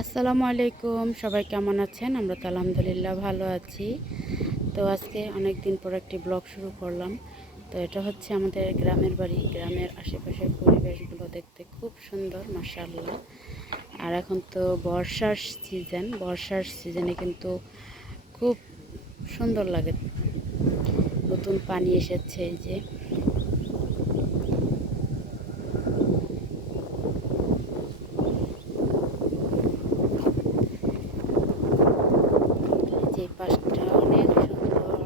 আসসালামু আলাইকুম, সবাই কেমন আছেন? আমরা তো আলহামদুলিল্লাহ ভালো আছি। তো আজকে অনেক দিন পর একটি ব্লগ শুরু করলাম। তো এটা হচ্ছে আমাদের গ্রামের বাড়ি। গ্রামের আশেপাশের পরিবেশগুলো দেখতে খুব সুন্দর মাসাল্লাহ আর এখন তো বর্ষার সিজন। বর্ষার সিজনে কিন্তু খুব সুন্দর লাগে। নতুন পানি এসেছে এই যে যে পাশটা অনেক সুন্দর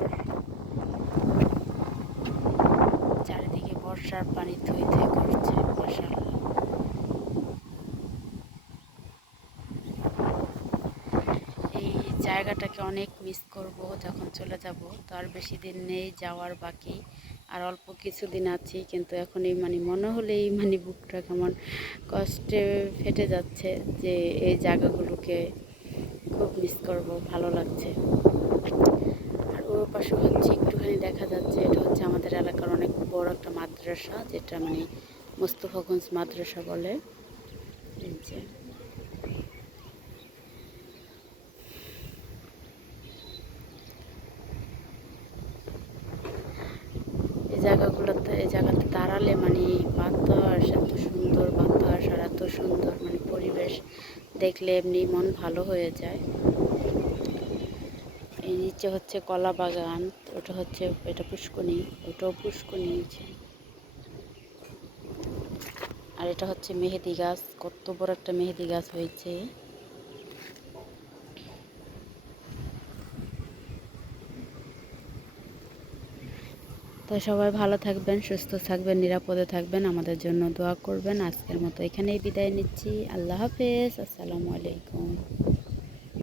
চারিদিকে বর্ষার পানি থই থই করছে মাশাআল্লাহ এই জায়গাটাকে অনেক মিস করব যখন চলে যাব। তো আর বেশি দিন নেই, যাওয়ার বাকি। আর অল্প কিছু দিন আছি, কিন্তু এখন এই মানে মনে হলেই মানে বুকটা কেমন কষ্টে ফেটে যাচ্ছে যে এই জায়গাগুলোকে খুব মিস করব, ভালো লাগছে। আর ওর পাশে হচ্ছে একটুখানি দেখা যাচ্ছে। আমাদের এলাকার অনেক বড় একটা মাদ্রাসা, যেটা মানে মোস্তফাগঞ্জ মাদ্রাসা বলে। এই যে। জায়গাগুলোতে, এই জায়গাতে দাঁড়ালে মানে বাতাস এত সুন্দর, বাতাস আর এত সুন্দর মানে পরিবেশ দেখলে এমনি মন ভালো হয়ে যায়। এই নিচে হচ্ছে কলা বাগান, ওটা হচ্ছে, এটা পুষ্কনি ওটাও পুষ্কনি নিচে আর এটা হচ্ছে মেহেদি গাছ, কত বড় একটা মেহেদি গাছ হয়েছে। তো সবাই ভালো থাকবেন, সুস্থ থাকবেন, নিরাপদে থাকবেন, আমাদের জন্য দোয়া করবেন। আজকের মতো এখানেই বিদায় নিচ্ছি। আল্লাহ হাফেজ, আসসালামু আলাইকুম।